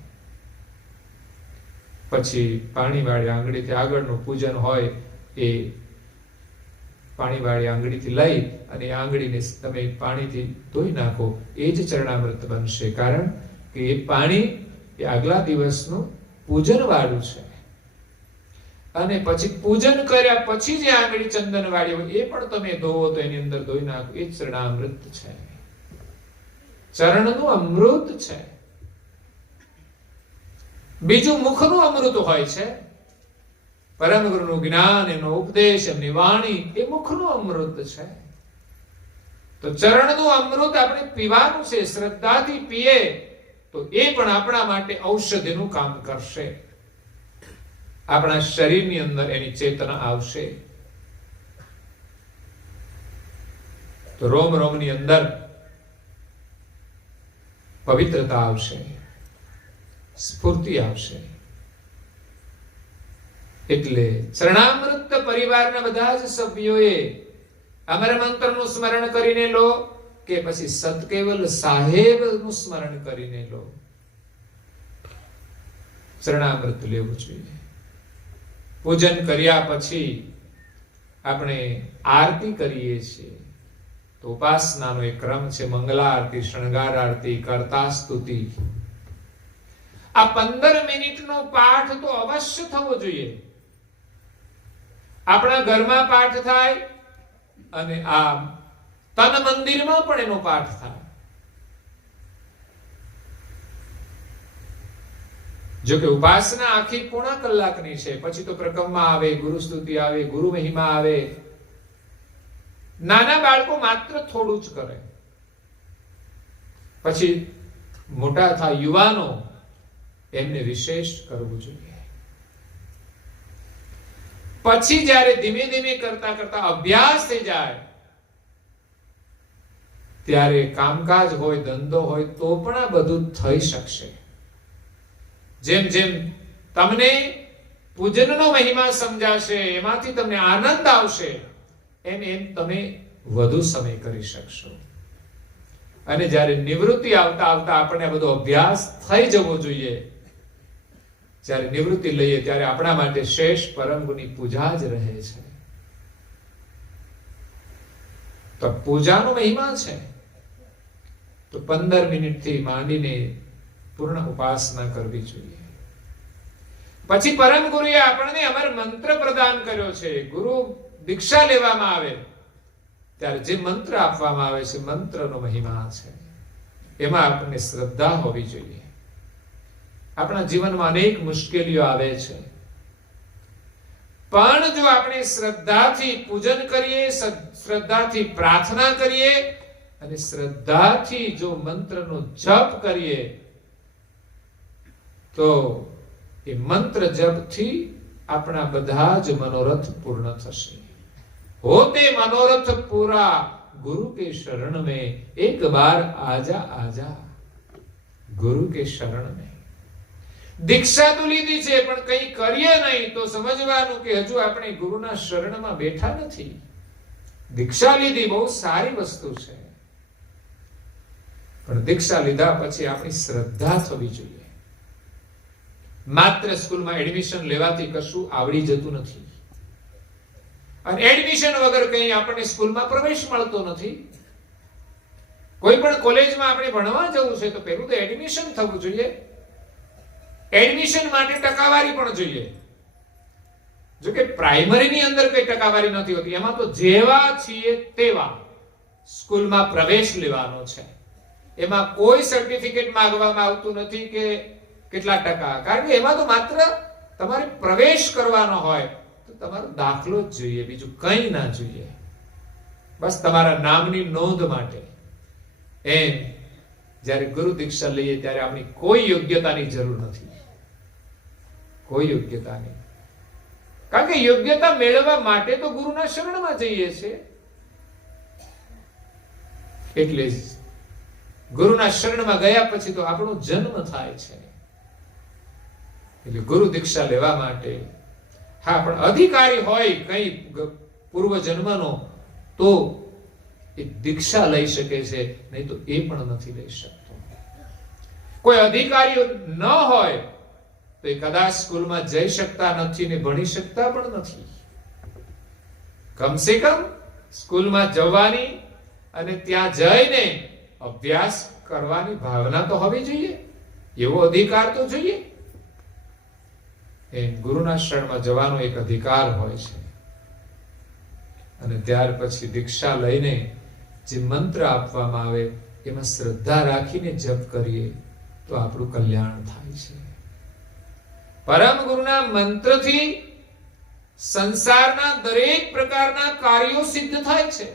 પછી પાણીવાળી આંગળીથી આગળનું પૂજન હોય એ પાણીવાળી આંગળીથી લઈ અને આંગળીને તમે પાણીથી ધોઈ નાખો, એ જ ચરણામૃત બનશે. કારણ કે એ પાણી એ આગલા દિવસનું પૂજન વાળું છે. અને પછી પૂજન કર્યા પછી જે આંગળી ચંદન વાળી હોય એ પણ તમે ધોવો તો એની અંદર ધોઈ નાખો, એ જ ચરણામૃત છે. ચરણનું અમૃત છે. બીજું મુખનું અમૃત હોય છે. પરમ ગુરુનું જ્ઞાન, એનો ઉપદેશ, એમની વાણી એ મુખનું અમૃત છે. તો ચરણનું અમૃત આપણે પીવાનું છે. શ્રદ્ધાથી પીએ તો એ પણ આપણા માટે ઔષધિનું કામ કરશે. આપણા શરીરની અંદર એની ચેતના આવશે. તો રોમ રોમની અંદર પવિત્રતા આવશે, સ્ફૂર્તિ આવશે. એટલે ચરણામૃત પરિવારના બધા જ સભ્યોએ અમર મંત્રનું સ્મરણ કરીને લો કે પછી સતકેવલ સાહેબનું સ્મરણ કરીને લો, ચરણામૃત લેવું જોઈએ. પૂજન કર્યા પછી આપણે આરતી કરીએ છીએ તો ઉપાસનાનો એક ક્રમ છે. મંગલા આરતી, શણગાર આરતી, કરતા સ્તુતિ. આ 15 મિનિટનો પાઠ તો અવશ્ય થવો જોઈએ. આપણા ઘરમાં પાઠ થાય અને આ તન મંદિરમાં પણ એનો પાઠ થાય. જો કે ઉપાસના આખી પૂર્ણ કલાકની છે. પછી તો પ્રકમમાં આવે, ગુરુ સ્તુતિ આવે, ગુરુ મહિમા આવે. નાના બાળકો માત્ર થોડું જ કરે. પછી મોટા થાય યુવાનો, એમને વિશેષ કરવું જોઈએ. પછી જ્યારે ધીમે ધીમે કરતા કરતા અભ્યાસ થઈ જાય ત્યારે કામકાજ હોય, ધંધો હોય તો પણ આ બધું થઈ શકશે. જેમ જેમ તમને પૂજનનો મહિમા સમજાશે, એમાંથી તમને આનંદ આવશે, એમ એમ તમે વધુ સમય કરી શકશો. અને જ્યારે નિવૃત્તિ આવતા આવતા આપણે બધો અભ્યાસ થઈ જવો જોઈએ. જ્યારે નિવૃત્તિ લઈએ ત્યારે આપણા માટે શેષ પરમ ગુરુની પૂજા જ રહે છે. તો પૂજાનો મહિમા છે. તો 15 મિનિટથી માંડીને પૂર્ણ ઉપાસના કરવી જોઈએ. પછી પરમ ગુરુએ આપણને અમર મંત્ર પ્રદાન કર્યો છે. ગુરુ દીક્ષા લેવામાં આવે ત્યારે જે મંત્ર આપવામાં આવે છે, મંત્રનો મહિમા છે. એમાં આપણને શ્રદ્ધા હોવી જોઈએ. આપણા જીવનમાં અનેક મુશ્કેલીઓ આવે છે, પણ જો આપણે શ્રદ્ધાથી પૂજન કરીએ, શ્રદ્ધાથી પ્રાર્થના કરીએ અને શ્રદ્ધાથી જો મંત્રનો જપ કરીએ તો એ મંત્ર જપથી આપણા બધા જ મનોરથ પૂર્ણ થશે. होते मनोरथ पूरा गुरु के शरण में, एक बार आजा आजा गुरु के शरण में. દીક્ષા તો લીધી છે પણ કંઈ કરીએ નહીં તો સમજવાનું કે હજુ આપણે ગુરુના શરણમાં બેઠા નથી. દીક્ષા લીધી બહુ સારી વસ્તુ છે, પણ દીક્ષા લીધા પછી આપણી શ્રદ્ધા થવી જોઈએ. માત્ર સ્કૂલમાં એડમિશન લેવાથી કશું આવડી જતું નથી, અને એડમિશન વગર કંઈ આપણને સ્કૂલમાં પ્રવેશ મળતો નથી. કોઈ પણ કોલેજમાં આપણે ભણવા જવું છે તો પહેલું તો એડમિશન થવું જોઈએ. એડમિશન માટે ટકાવારી પણ જોઈએ. જો કે પ્રાઇમરીની અંદર કઈ ટકાવારી નથી હોતી, એમાં તો જેવા છીએ તેવા સ્કૂલમાં પ્રવેશ લેવાનો છે. એમાં કોઈ સર્ટિફિકેટ માંગવામાં આવતું નથી કે કેટલા ટકા, કારણ કે એમાં તો માત્ર તમારે પ્રવેશ કરવાનો હોય તો તમારો દાખલો જ જોઈએ, બીજું કંઈ ના જોઈએ, બસ તમારા નામની નોંધ માટે. એમ જ્યારે ગુરુ દીક્ષા લઈએ ત્યારે આપણી કોઈ યોગ્યતાની જરૂર નથી, કોઈ યોગ્યતાની. કારણ કે યોગ્યતા મેળવવા માટે તો ગુરુના શરણમાં જઈએ છીએ. એટલે જ ગુરુના શરણમાં ગયા પછી તો આપણો જન્મ થાય છે. એટલે ગુરુ દીક્ષા લેવા માટે હા પણ અધિકારી હોય કઈ પૂર્વ જન્મનો તો એ દીક્ષા લઈ શકે છે, નહીં તો એ પણ નથી લઈ શકતો. કોઈ અધિકારીઓ ન હોય તો એ કદાચ સ્કૂલમાં જઈ શકતા નથી ને ભણી શકતા પણ નથી. કમસે કમ સ્કૂલમાં જવાની અને ત્યાં જઈને અભ્યાસ કરવાની ભાવના તો હોવી જોઈએ, એવો અધિકાર તો જોઈએ. એમ ગુરુના શરણમાં જવાનો એક અધિકાર હોય છે. અને ત્યાર પછી દીક્ષા લઈને જે મંત્ર આપવામાં આવે એમાં શ્રદ્ધા રાખીને જપ કરીએ તો આપણું કલ્યાણ થાય છે. પરમ ગુરુના મંત્રથી સંસારના દરેક પ્રકારના કાર્યો સિદ્ધ થાય છે.